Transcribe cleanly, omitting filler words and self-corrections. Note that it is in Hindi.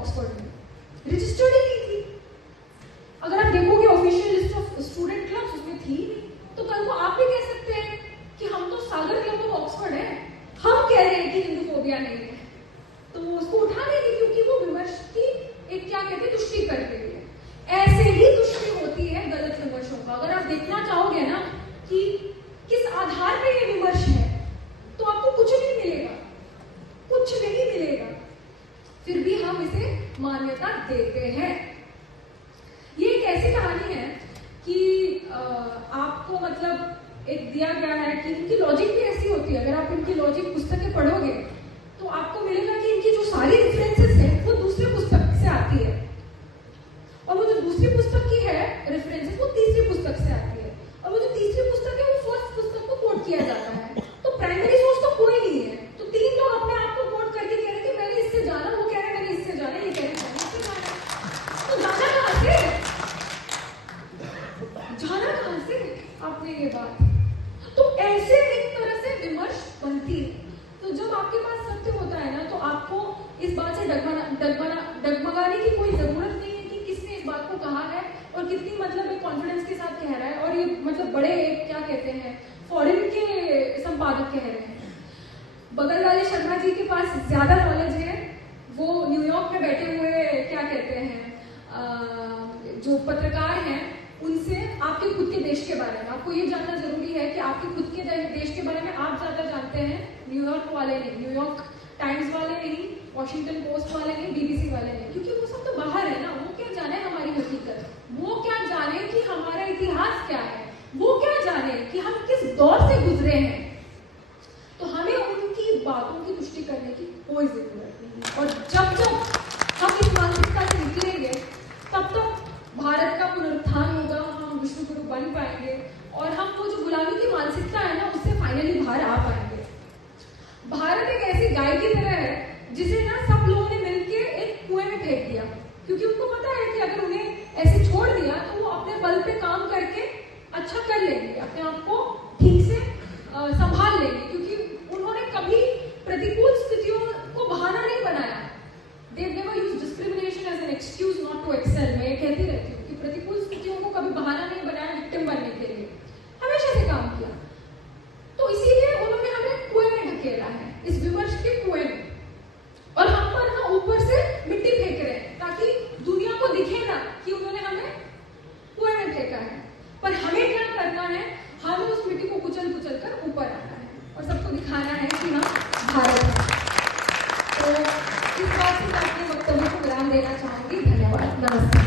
ऑक्सफोर्ड में, रजिस्टर्ड ही नहीं थी। अगर आप देखोगे official list of student clubs उसमें थी नहीं। तो कल को आप भी कह सकते हैं कि हम तो सागर क्लब ऑफ ऑक्सफोर्ड है, हम कह रहे हैं कि हिंदूफोबिया नहीं है, तो वो उसको उठा लेगी क्योंकि वो विमर्श की एक क्या कहते हैं तुष्टि कर रही है। ऐसे ही तुष्टि होती है गलत विमर्शों का। अगर आप देखना चाहोगे ना कि किस आधार पे ये विमर्श है, तो आपको कुछ नहीं मिलेगा, कुछ नहीं मिलेगा, फिर भी हम इसे मान्यता देते हैं। ये एक ऐसी कहानी है कि आपको मतलब एक दिया गया है कि इनकी लॉजिक भी ऐसी होती है। अगर आप इनकी लॉजिक पुस्तकें पढ़ोगे तो आपको मिलेगा कि इनकी जो सारी रेफरेंसेस है वो दूसरी पुस्तक से आती है, और वो जो दूसरी पुस्तक की है रेफरेंसेस वो तीसरी पुस्तक से आती है, और वो जो तीसरी पुस्तक है वो फर्स्ट पुस्तक को कोट किया जाता है। तो प्राइमरी सोर्स तो कोई नहीं है। तो तीन लोग अपने आप को कोट करके कह रहे कि मैंने इससे जाना, वो कह रहे मैंने इससे जाना, ये कह रहे मैंने इससे जाना। तो जाना कहां से, जाना कहां से आपने ये बात। तो ऐसे एक तरह से विमर्श बनती है। तो जब आपके पास सत्य होता है ना, तो आपको इस बात से डगमगाने की कोई जरूरत नहीं है कि किसने इस बात को कहा है और कितनी मतलब एक कॉन्फिडेंस के साथ कह रहा है, और ये मतलब बड़े एक क्या कहते हैं फॉरेन के संपादक कह रहे हैं। बगल वाले शर्मा जी के पास ज्यादा नॉलेज है, वो न्यूयॉर्क में बैठे हुए क्या कहते हैं जो पत्रकार हैं, उनसे आपके खुद के देश के बारे में, आपको ये जानना जरूरी है कि आपके खुद के देश के बारे में आप ज्यादा जानते हैं, न्यूयॉर्क वाले नहीं, न्यूयॉर्क टाइम्स वाले नहीं, वॉशिंगटन पोस्ट वाले नहीं, बीबीसी वाले नहीं, क्योंकि वो सब तो बाहर है ना। वो क्या जाने हमारी हकीकत, वो क्या जाने कि हमारा इतिहास क्या है, वो क्या जाने कि हम किस दौर से गुजरे हैं। तो हमें उनकी बातों की पुष्टि करने की कोई जरूरत नहीं। और जब जब हम इस मानसिकता से निकलेंगे तब तक भारत का पुनरुत्थान होगा, हम विश्व गुरु बन पाएंगे, और हम वो जो गुलामी की मानसिकता है ना उससे फाइनली बाहर आ पाएंगे। भारत एक ऐसी गाय की तरह है जिसे ना सब लोगों ने मिलकर एक कुएं में फेंक दिया, क्योंकि उनको पता है कि अगर उन्हें ऐसे छोड़ दिया तो वो अपने बल पे काम करके अच्छा कर लेंगे, अपने आप को ठीक से संभाल लेंगे, क्योंकि उन्होंने कभी प्रतिकूल स्थितियों को बहाना नहीं बनाया। They've never used discrimination as an excuse not to excel। मैं ये कहती रहती हूँ कि प्रतिकूल स्थितियों को कभी बहाना नहीं बनाया विक्टिम बनने के लिए, हमेशा से काम किया। तो इसीलिए उन्होंने हमें कुएं में ढकेला है, इस विमर्श के कुएं में, और हम पर ना ऊपर से मिट्टी फेंक रहे हैं ताकि दुनिया को दिखे ना कि उन्होंने हमें कुएं में फेंका है। पर हमें क्या करना है, हमें उस मिट्टी को कुचल कुचल कर ऊपर आना है और सबको दिखाना है कि हम भारत हैं। तो इस बात से मैं अपने वक्तव्य को विराम देना चाहूंगी। धन्यवाद, नमस्कार।